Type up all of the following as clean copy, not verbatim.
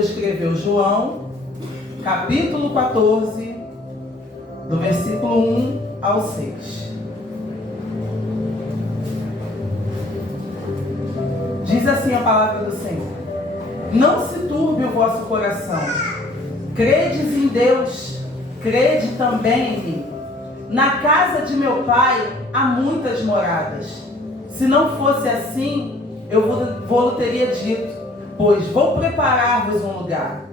Escreveu João, capítulo 14, do versículo 1 ao 6. Diz assim a palavra do Senhor: Não se turbe o vosso coração. Credes em Deus, crede também em mim. Na casa de meu pai há muitas moradas. Se não fosse assim, eu vos teria dito, pois vou preparar-vos um lugar.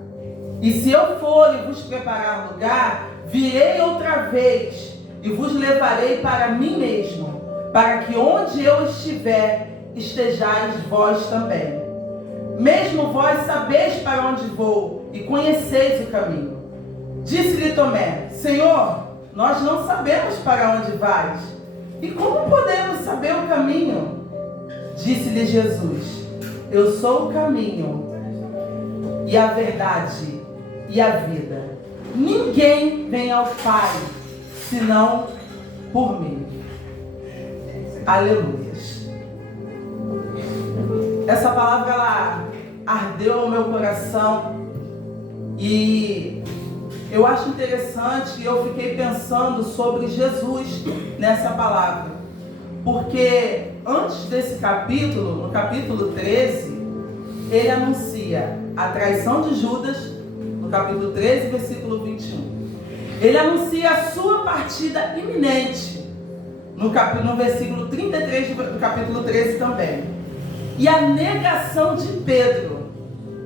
E se eu for e vos preparar lugar, virei outra vez e vos levarei para mim mesmo, para que onde eu estiver, estejais vós também. Mesmo vós sabeis para onde vou e conheceis o caminho. Disse-lhe Tomé: Senhor, nós não sabemos para onde vais, e como podemos saber o caminho? Disse-lhe Jesus: Eu sou o caminho e a verdade e a vida. Ninguém vem ao Pai senão por mim. Aleluias. Essa palavra, ela ardeu ao meu coração e eu acho interessante, eu fiquei pensando sobre Jesus nessa palavra. Porque antes desse capítulo, no capítulo 13, ele anuncia a traição de Judas, no capítulo 13, versículo 21. Ele anuncia a sua partida iminente, no versículo 33 do capítulo 13 também. E a negação de Pedro,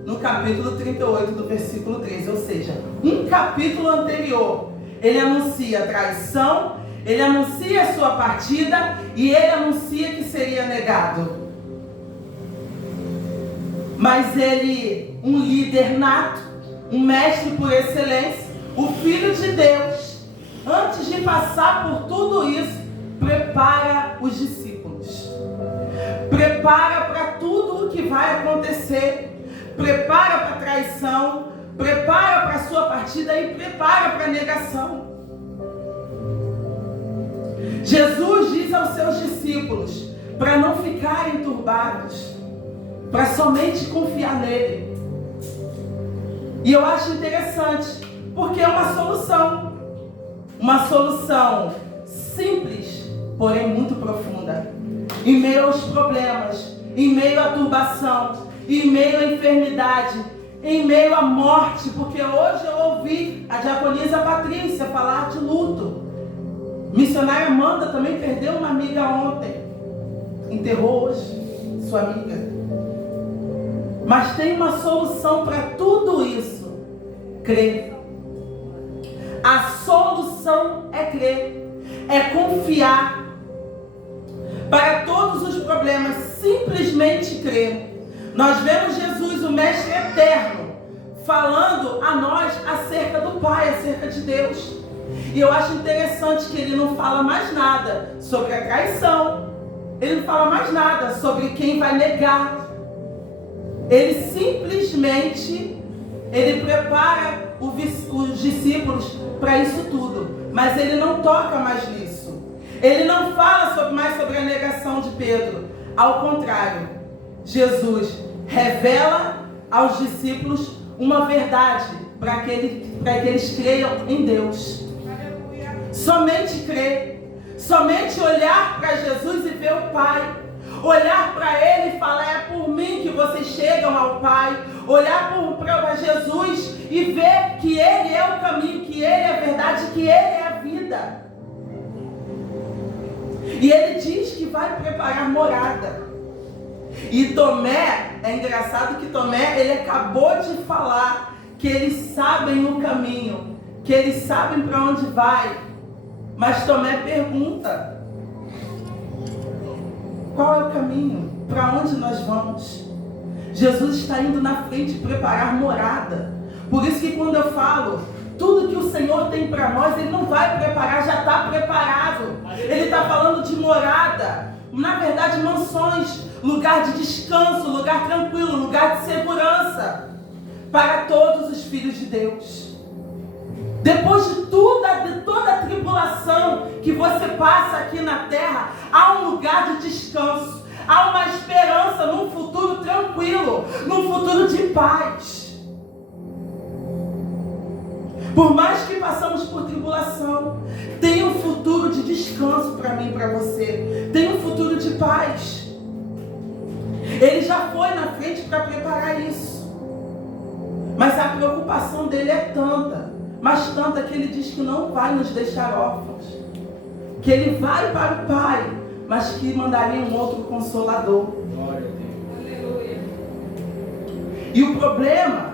no capítulo 38 do versículo 13. Ou seja, um capítulo anterior, ele anuncia a traição, ele anuncia a sua partida e ele anuncia que seria negado. Mas ele, um líder nato, um mestre por excelência, o Filho de Deus, antes de passar por tudo isso, prepara os discípulos. Prepara para tudo o que vai acontecer. Prepara para a traição, prepara para a sua partida e prepara para a negação. Jesus diz aos seus discípulos para não ficarem turbados, para somente confiar nele. E eu acho interessante, porque é uma solução simples, porém muito profunda. Em meio aos problemas, em meio à turbação, em meio à enfermidade, em meio à morte, porque hoje eu ouvi a diaconisa Patrícia falar de luto. Missionária Amanda também perdeu uma amiga ontem. Enterrou hoje sua amiga. Mas tem uma solução para tudo isso: crer. A solução é crer, é confiar. Para todos os problemas, simplesmente crer. Nós vemos Jesus, o Mestre Eterno, falando a nós acerca do Pai, acerca de Deus. E eu acho interessante que ele não fala mais nada sobre a traição. Ele não fala mais nada sobre quem vai negar. Ele simplesmente, ele prepara os discípulos para isso tudo. Mas ele não toca mais nisso. Ele não fala mais sobre a negação de Pedro. Ao contrário, Jesus revela aos discípulos uma verdade para que eles creiam em Deus. Somente crer, somente olhar para Jesus e ver o Pai, olhar para Ele e falar: é por mim que vocês chegam ao Pai. Olhar para Jesus e ver que Ele é o caminho, que Ele é a verdade, que Ele é a vida. E Ele diz que vai preparar morada. E Tomé, é engraçado que Tomé, ele acabou de falar que eles sabem o caminho, que eles sabem para onde vai. Mas Tomé pergunta: qual é o caminho? Para onde nós vamos? Jesus está indo na frente preparar morada. Por isso que quando eu falo, tudo que o Senhor tem para nós, Ele não vai preparar, já está preparado. Ele está falando de morada. Na verdade, mansões, lugar de descanso, lugar tranquilo, lugar de segurança para todos os filhos de Deus. Depois de toda a tribulação que você passa aqui na terra, há um lugar de descanso, há uma esperança num futuro tranquilo, num futuro de paz. Por mais que passamos por tribulação, tem um futuro de descanso para mim e para você. Tem um futuro de paz. Ele já foi na frente para preparar isso. Mas a preocupação dele é tanta, mas tanta, que ele diz que não vai nos deixar órfãos. Que ele vai para o Pai, mas que mandaria um outro Consolador. Glória a Deus. Aleluia. E o problema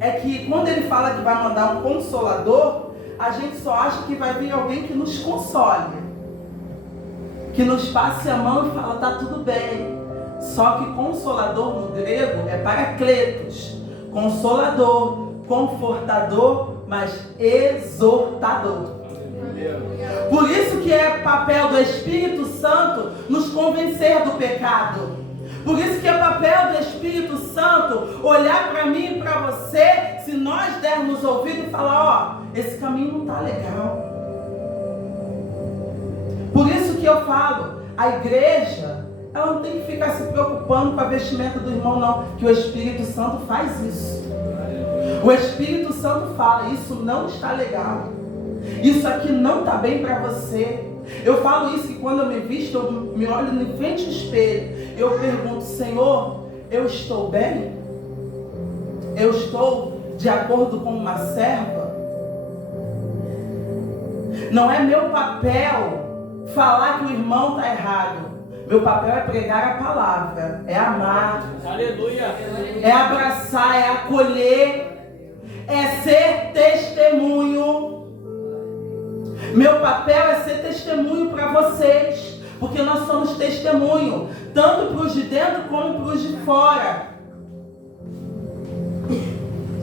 é que quando ele fala que vai mandar um Consolador, a gente só acha que vai vir alguém que nos console, que nos passe a mão e fala, tá tudo bem. Só que Consolador no grego é Paracletos, Consolador, Confortador, mas Exortador. Por isso que é papel do Espírito Santo nos convencer do pecado. Por isso que é papel do Espírito Santo olhar para mim e para você, se nós dermos ouvido e falar, ó, esse caminho não está legal. Por isso que eu falo, a igreja, ela não tem que ficar se preocupando com a vestimenta do irmão, não, que o Espírito Santo faz isso. O Espírito Santo fala, isso não está legal. Isso aqui não está bem para você. Eu falo isso que quando eu me visto, eu me olho em frente ao espelho. Eu pergunto, Senhor, eu estou bem? Eu estou de acordo com uma serva? Não é meu papel falar que o irmão está errado. Meu papel é pregar a palavra, é amar. Aleluia. É abraçar, é acolher, é ser testemunho. Meu papel é ser testemunho para vocês, porque nós somos testemunho, tanto para os de dentro como para os de fora.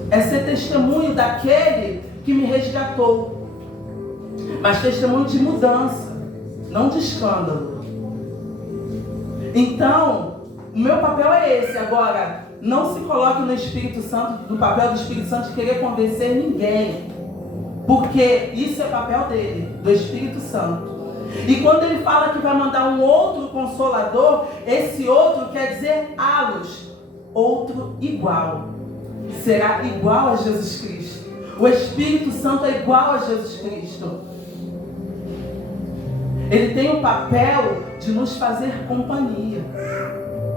É ser testemunho daquele que me resgatou, mas testemunho de mudança, não de escândalo. Então, o meu papel é esse. Agora, não se coloque no Espírito Santo, no papel do Espírito Santo de querer convencer ninguém. Porque isso é papel dele, do Espírito Santo. E quando ele fala que vai mandar um outro Consolador, esse outro quer dizer halos, outro igual. Será igual a Jesus Cristo. O Espírito Santo é igual a Jesus Cristo. Ele tem o papel de nos fazer companhia,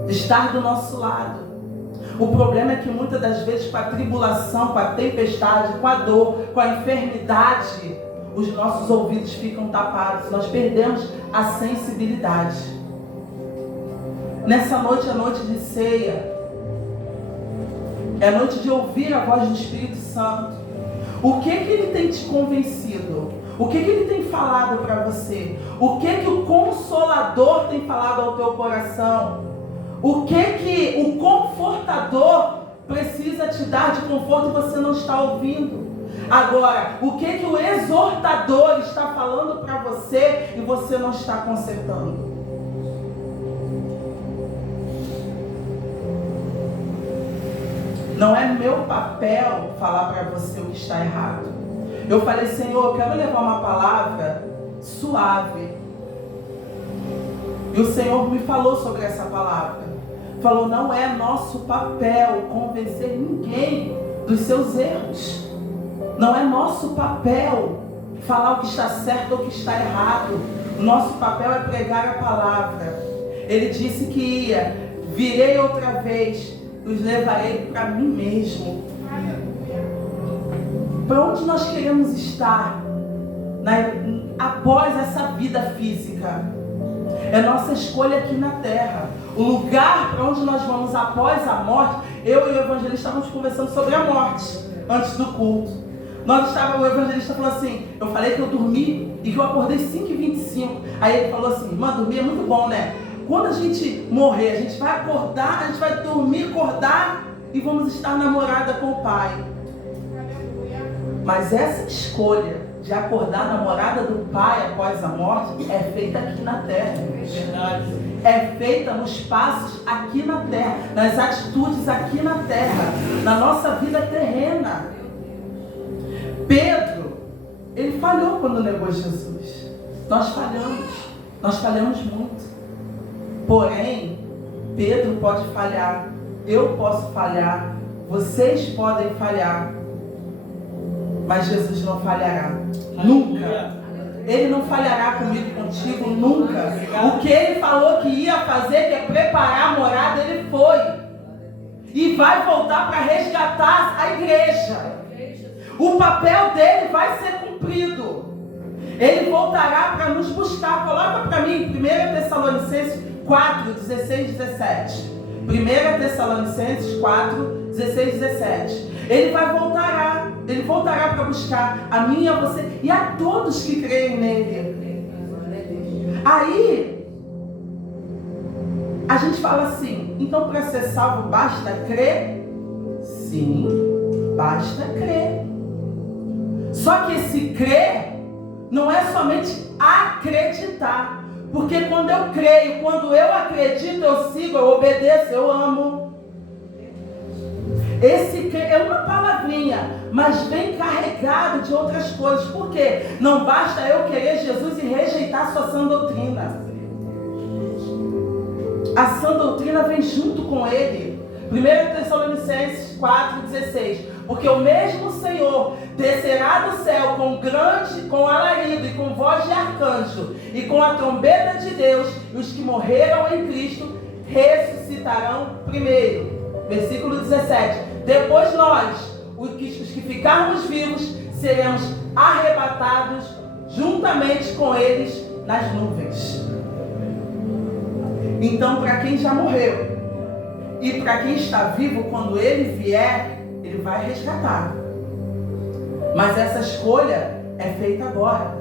de estar do nosso lado. O problema é que muitas das vezes, com a tribulação, com a tempestade, com a dor, com a enfermidade, os nossos ouvidos ficam tapados. Nós perdemos a sensibilidade. Nessa noite é noite de ceia. É noite de ouvir a voz do Espírito Santo. O que ele tem te convencido? O que ele tem falado para você? O que o Consolador tem falado ao teu coração? O que o Confortador precisa te dar de conforto e você não está ouvindo? Agora, o que o Exortador está falando para você e você não está consertando? Não é meu papel falar para você o que está errado. Eu falei, Senhor, eu quero levar uma palavra suave. E o Senhor me falou sobre essa palavra. Falou, não é nosso papel convencer ninguém dos seus erros. Não é nosso papel falar o que está certo ou o que está errado. O nosso papel é pregar a palavra. Ele disse que ia, virei outra vez, os levarei para mim mesmo. Para onde nós queremos estar após essa vida física? É nossa escolha aqui na terra. O lugar para onde nós vamos após a morte. Eu e o evangelista estávamos conversando sobre a morte antes do culto. O evangelista falou assim, eu falei que eu dormi e que eu acordei 5h25. Aí ele falou assim, irmã, dormir é muito bom, né? Quando a gente morrer, a gente vai acordar, a gente vai dormir, acordar e vamos estar namorada com o Pai. Mas essa escolha de acordar namorada do Pai após a morte é feita aqui na terra. Verdade. É feita nos passos aqui na terra, nas atitudes aqui na terra, na nossa vida terrena. Pedro, ele falhou quando negou Jesus. Nós falhamos muito. Porém, Pedro pode falhar, eu posso falhar, vocês podem falhar. Mas Jesus não falhará. Nunca. Ele não falhará comigo, contigo, nunca. O que Ele falou que ia fazer, que é preparar a morada, Ele foi. E vai voltar para resgatar a igreja. O papel dele vai ser cumprido. Ele voltará para nos buscar. Coloca para mim 1 Tessalonicenses 4, 16, 17. 1 Tessalonicenses 4, 16, 17. Ele voltará para buscar a mim, a você e a todos que creem nele. Aí, a gente fala assim, então para ser salvo basta crer? Sim, basta crer. Só que esse crer não é somente acreditar. Porque quando eu creio, quando eu acredito, eu sigo, eu obedeço, eu amo. Esse crer é uma palavrinha, mas vem carregado de outras coisas. Por quê? Não basta eu querer Jesus e rejeitar sua sã doutrina. A sã doutrina vem junto com ele. 1 Tessalonicenses 4, 16. Porque o mesmo Senhor descerá do céu com alarido e com voz de arcanjo e com a trombeta de Deus, e os que morreram em Cristo ressuscitarão primeiro. Versículo 17. Depois nós, os que ficarmos vivos, seremos arrebatados juntamente com eles nas nuvens. Então, para quem já morreu e para quem está vivo, quando ele vier, ele vai resgatar. Mas essa escolha é feita agora.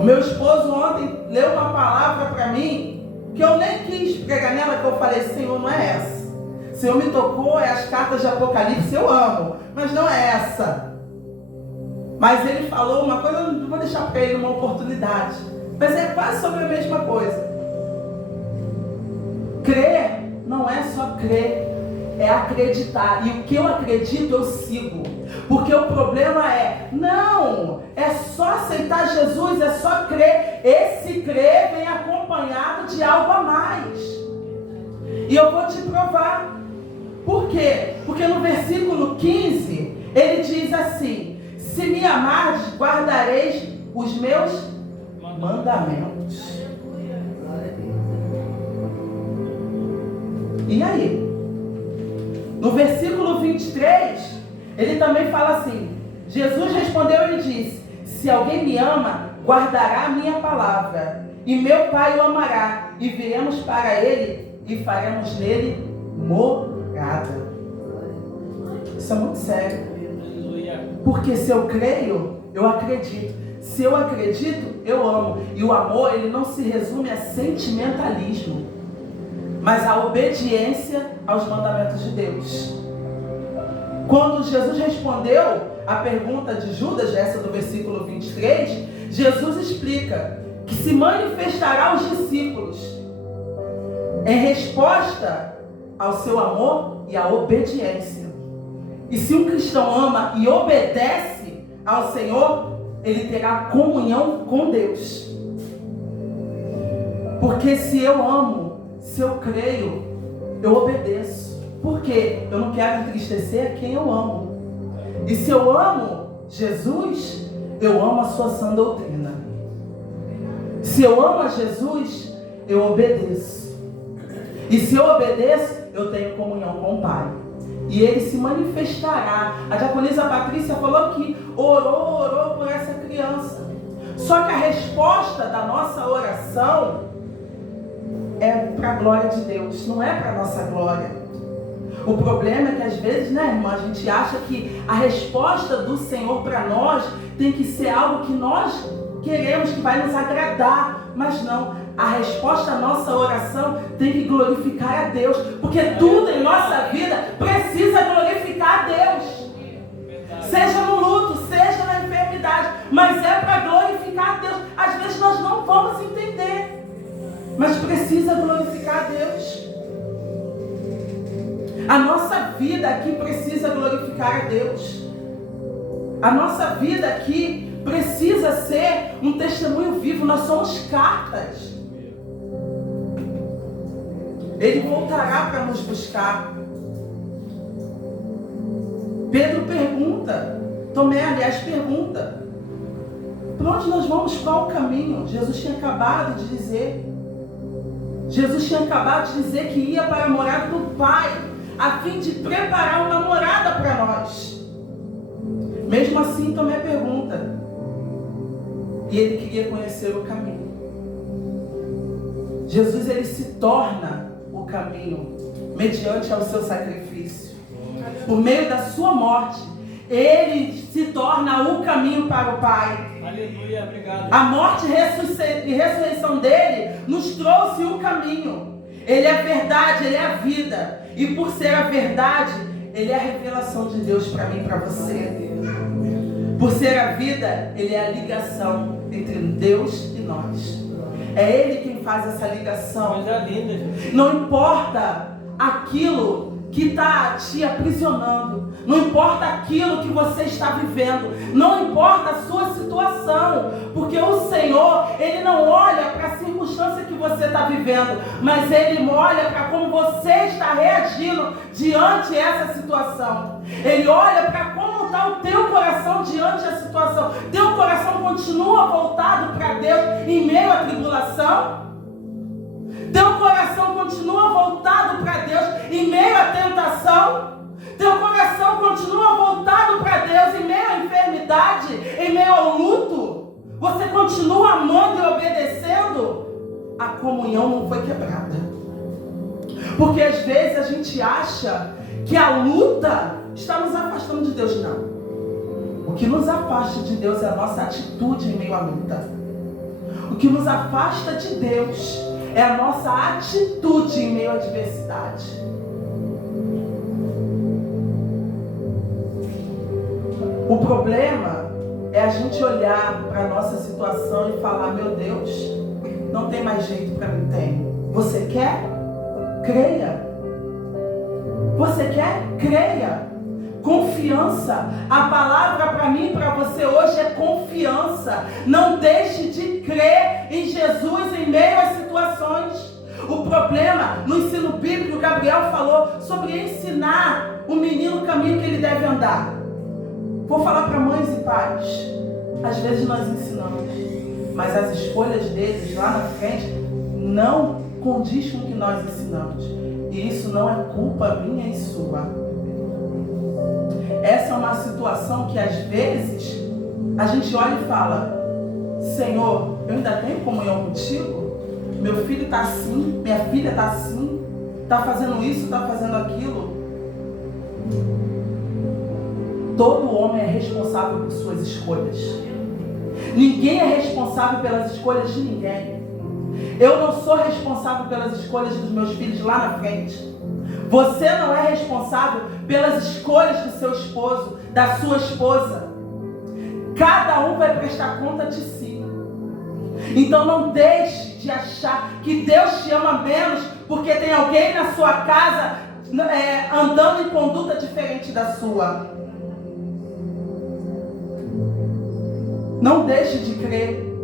O meu esposo ontem leu uma palavra para mim que eu nem quis pregar nela, que eu falei, Senhor, não é essa. O Senhor me tocou, é as cartas de Apocalipse, eu amo, mas não é essa. Mas ele falou uma coisa, eu não vou deixar para ele uma oportunidade, mas é quase sobre a mesma coisa. Crer não é só crer, é acreditar. E o que eu acredito, eu sigo. Porque o problema não é só aceitar Jesus, é só crer. Esse crer vem acompanhado de algo a mais. E eu vou te provar. Por quê? Porque no versículo 15, ele diz assim: se me amardes, guardareis os meus mandamentos. E aí? No versículo 23, ele também fala assim: Jesus respondeu e disse: se alguém me ama, guardará a minha palavra, e meu Pai o amará, e viremos para ele e faremos nele morada. Isso é muito sério. Porque se eu creio, eu acredito. Se eu acredito, eu amo. E o amor, ele não se resume a sentimentalismo, mas a obediência aos mandamentos de Deus. Quando Jesus respondeu a pergunta de Judas, essa do versículo 23, Jesus explica que se manifestará aos discípulos em resposta ao seu amor e à obediência. E se um cristão ama e obedece ao Senhor, ele terá comunhão com Deus. Porque se eu amo, se eu creio, eu obedeço. Por quê? Eu não quero entristecer a quem eu amo. E se eu amo Jesus, eu amo a sua sã doutrina. Se eu amo a Jesus, eu obedeço. E se eu obedeço, eu tenho comunhão com o Pai. E ele se manifestará. A diaconisa Patrícia falou que orou por essa criança. Só que a resposta da nossa oração é para a glória de Deus, não é para a nossa glória. O problema é que às vezes, irmã, a gente acha que a resposta do Senhor para nós tem que ser algo que nós queremos, que vai nos agradar. Mas não. A resposta à nossa oração tem que glorificar a Deus. Porque tudo em nossa vida precisa glorificar a Deus. Seja no luto, seja na enfermidade. Mas é para glorificar a Deus. Às vezes nós não vamos entender, mas precisa glorificar a Deus. A nossa vida aqui precisa glorificar a Deus. A nossa vida aqui precisa ser um testemunho vivo. Nós somos cartas. Ele voltará para nos buscar. Pedro pergunta pergunta. Tomé, aliás, pergunta: para onde nós vamos? Qual o caminho? Jesus tinha acabado de dizer. Jesus tinha acabado de dizer que ia para a morada do Pai, a fim de preparar uma morada para nós. Mesmo assim, Tomé pergunta. E ele queria conhecer o caminho. Jesus, ele se torna o caminho mediante ao seu sacrifício. Por meio da sua morte, ele se torna o caminho para o Pai. Aleluia, obrigado. A morte e ressurreição dele nos trouxe o caminho. Ele é a verdade, ele é a vida. E por ser a verdade, ele é a revelação de Deus para mim e para você. Por ser a vida, ele é a ligação entre Deus e nós. É ele quem faz essa ligação. Coisa linda, gente. Não importa aquilo que está te aprisionando. Não importa aquilo que você está vivendo. Não importa a sua situação. Porque o Senhor, ele não olha para a circunstância que você está vivendo, mas ele olha para como você está reagindo diante dessa situação. Ele olha para como está o teu coração diante da situação. Teu coração continua voltado para Deus em meio à tribulação? Teu coração continua voltado para Deus em meio à tentação? Teu coração continua voltado para Deus em meio à enfermidade, em meio ao luto? Você continua amando e obedecendo? A comunhão não foi quebrada. Porque às vezes a gente acha que a luta está nos afastando de Deus. Não. O que nos afasta de Deus é a nossa atitude em meio à luta. O que nos afasta de Deus é a nossa atitude em meio à adversidade. O problema é a gente olhar para a nossa situação e falar: meu Deus, não tem mais jeito para mim. Tem. Você quer? Creia. Você quer? Creia. Confiança. A palavra para mim e para você hoje é confiança. Não deixe de crer em Jesus em meio às situações. O problema, no ensino bíblico, Gabriel falou sobre ensinar o menino o caminho que ele deve andar. Vou falar para mães e pais. Às vezes nós ensinamos, mas as escolhas deles lá na frente não condiz com o que nós ensinamos. E isso não é culpa minha e sua. Essa é uma situação que às vezes a gente olha e fala: Senhor, eu ainda tenho comunhão contigo? Meu filho está assim, minha filha está assim, está fazendo isso, está fazendo aquilo. Todo homem é responsável por suas escolhas. Ninguém é responsável pelas escolhas de ninguém. Eu não sou responsável pelas escolhas dos meus filhos lá na frente. Você não é responsável pelas escolhas do seu esposo, da sua esposa. Cada um vai prestar conta de si. Então não deixe de achar que Deus te ama menos porque tem alguém na sua casa andando em conduta diferente da sua. Não deixe de crer.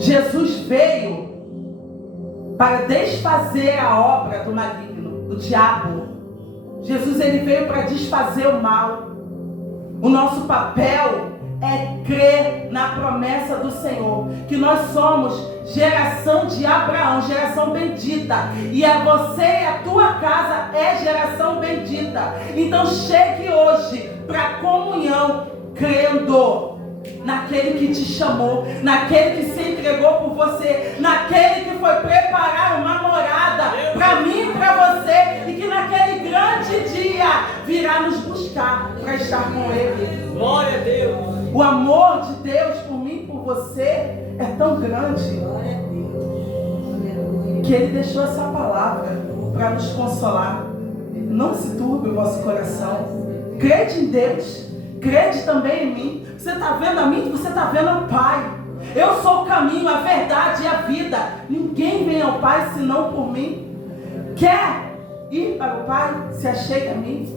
Jesus veio para desfazer a obra do maligno, do diabo. Jesus, ele veio para desfazer o mal. O nosso papel é crer na promessa do Senhor, que nós somos geração de Abraão, geração bendita, e a você e a tua casa é geração bendita. Então chegue hoje para a comunhão, crendo naquele que te chamou, naquele que se entregou por você, naquele que foi preparar uma morada para mim e para você, e que naquele grande dia virá nos buscar para estar com Ele. Glória a Deus. O amor de Deus por mim e por você é tão grande que Ele deixou essa palavra para nos consolar. Não se turbe o vosso coração. Crede em Deus. Crede também em mim. Você está vendo a mim? Você está vendo o Pai. Eu sou o caminho, a verdade e a vida. Ninguém vem ao Pai senão por mim. Quer ir para o Pai? Se achegue a mim.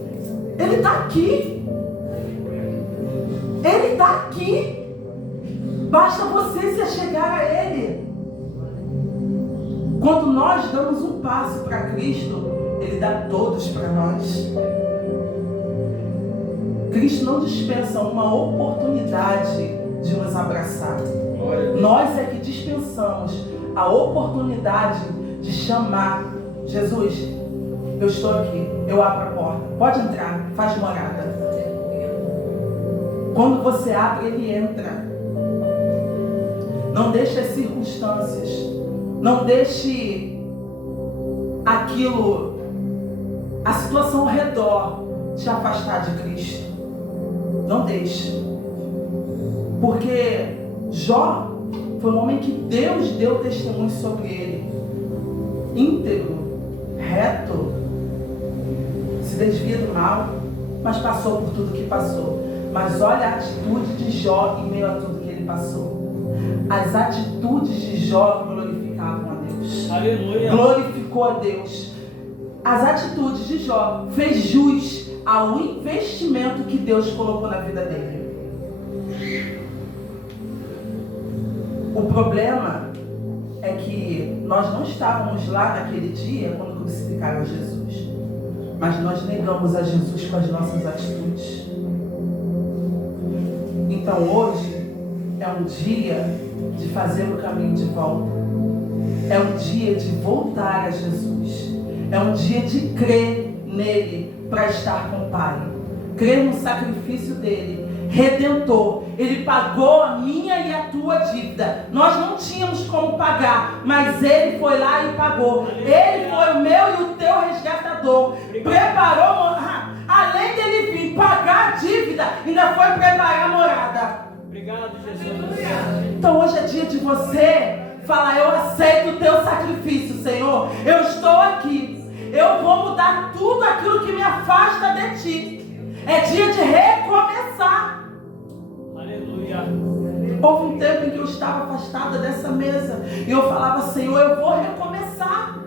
Ele está aqui. Ele está aqui. Basta você se achegar a Ele. Quando nós damos um passo para Cristo, Ele dá todos para nós. Cristo não dispensa uma oportunidade de nos abraçar. Nós é que dispensamos a oportunidade de chamar. Jesus, eu estou aqui, eu abro a porta, pode entrar, faz morada. Quando você abre, ele entra. Não deixe as circunstâncias, não deixe aquilo, a situação ao redor te afastar de Cristo. Não deixe. Porque Jó foi um homem que Deus deu testemunho sobre ele. Íntegro, reto, se desvia do mal, mas passou por tudo que passou. Mas olha a atitude de Jó em meio a tudo que ele passou. As atitudes de Jó glorificavam a Deus. Aleluia. Glorificou a Deus. As atitudes de Jó fez jus ao investimento que Deus colocou na vida dele. O problema é que nós não estávamos lá naquele dia quando crucificaram Jesus, mas nós negamos a Jesus com as nossas atitudes. Então hoje é um dia de fazer o caminho de volta. É um dia de voltar a Jesus. É um dia de crer nele para estar com o Pai. Crer no sacrifício dele, redentor. Ele pagou a minha e a tua dívida. Nós não tínhamos como pagar, mas ele foi lá e pagou. Ele foi o meu e o teu resgatador. Preparou, além dele vir pagar a dívida, ainda foi preparar a morada. Obrigado, Jesus. Então hoje é dia de você falar: eu aceito o teu sacrifício, Senhor. Eu estou aqui. Eu vou mudar tudo aquilo que me afasta de ti. É dia de recomeçar. Aleluia. Houve um tempo em que eu estava afastada dessa mesa e eu falava: Senhor, eu vou recomeçar.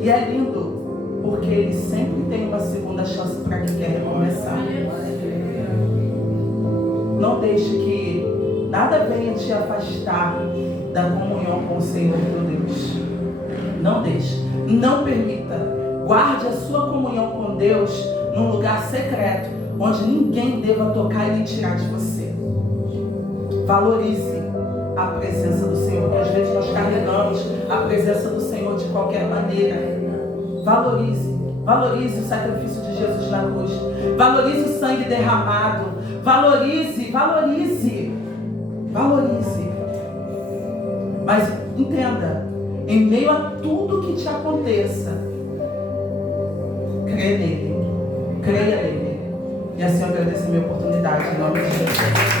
E é lindo, porque Ele sempre tem uma segunda chance para quem quer recomeçar. Não deixe que nada venha te afastar da comunhão com o Senhor teu Deus. Não deixe, não permita. Guarde a sua comunhão com Deus num lugar secreto, onde ninguém deva tocar e nem tirar de você. Valorize a presença do Senhor, porque às vezes nós carregamos a presença do Senhor de qualquer maneira. Valorize o sacrifício de Jesus na cruz. Valorize o sangue derramado. Valorize. Mas entenda, em meio a tudo que te aconteça, creia nele. E assim eu agradeço a minha oportunidade em nome de Jesus.